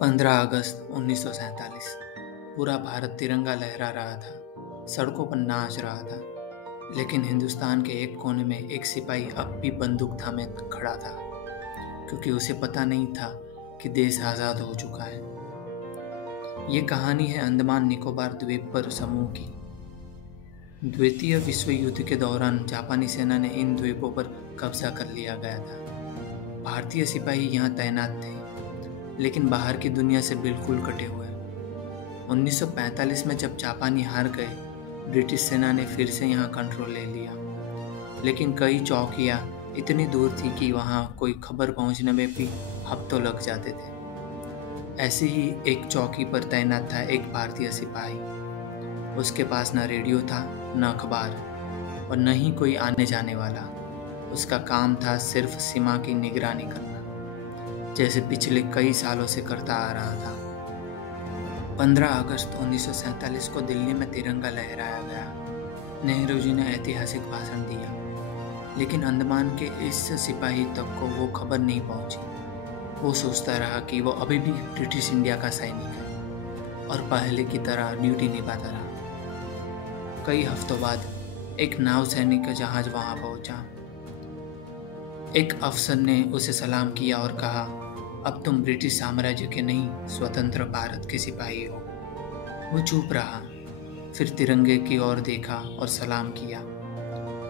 15 अगस्त 1947 पूरा भारत तिरंगा लहरा रहा था, सड़कों पर नाच रहा था। लेकिन हिंदुस्तान के एक कोने में एक सिपाही अब भी बंदूक थामे खड़ा था, क्योंकि उसे पता नहीं था कि देश आज़ाद हो चुका है। ये कहानी है अंडमान निकोबार द्वीप पर समूह की। द्वितीय विश्व युद्ध के दौरान जापानी सेना ने इन द्वीपों पर कब्जा कर लिया गया था। भारतीय सिपाही यहाँ तैनात थे, लेकिन बाहर की दुनिया से बिल्कुल कटे हुए। 1945 में जब जापानी हार गए, ब्रिटिश सेना ने फिर से यहाँ कंट्रोल ले लिया। लेकिन कई चौकियाँ इतनी दूर थी कि वहाँ कोई खबर पहुँचने में भी हफ्तों लग जाते थे। ऐसी ही एक चौकी पर तैनात था एक भारतीय सिपाही। उसके पास न रेडियो था, न अखबार, और न ही कोई आने जाने वाला। उसका काम था सिर्फ सीमा की निगरानी करना, जैसे पिछले कई सालों से करता आ रहा था। 15 अगस्त 1947 को दिल्ली में तिरंगा लहराया गया। नेहरू जी ने ऐतिहासिक भाषण दिया, लेकिन अंडमान के इस सिपाही तक को वो खबर नहीं पहुंची। वो सोचता रहा कि वो अभी भी ब्रिटिश इंडिया का सैनिक है और पहले की तरह ड्यूटी निभाता रहा। कई हफ्तों बाद एक नाव सैनिक का जहाज वहां पहुंचा। एक अफसर ने उसे सलाम किया और कहा, अब तुम ब्रिटिश साम्राज्य के नहीं, स्वतंत्र भारत के सिपाही हो। वो चुप रहा, फिर तिरंगे की ओर देखा और सलाम किया।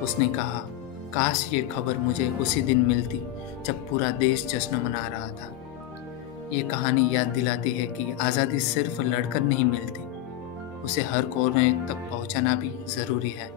उसने कहा, काश ये खबर मुझे उसी दिन मिलती जब पूरा देश जश्न मना रहा था। ये कहानी याद दिलाती है कि आज़ादी सिर्फ लड़कर नहीं मिलती, उसे हर कोने तक पहुंचाना भी ज़रूरी है।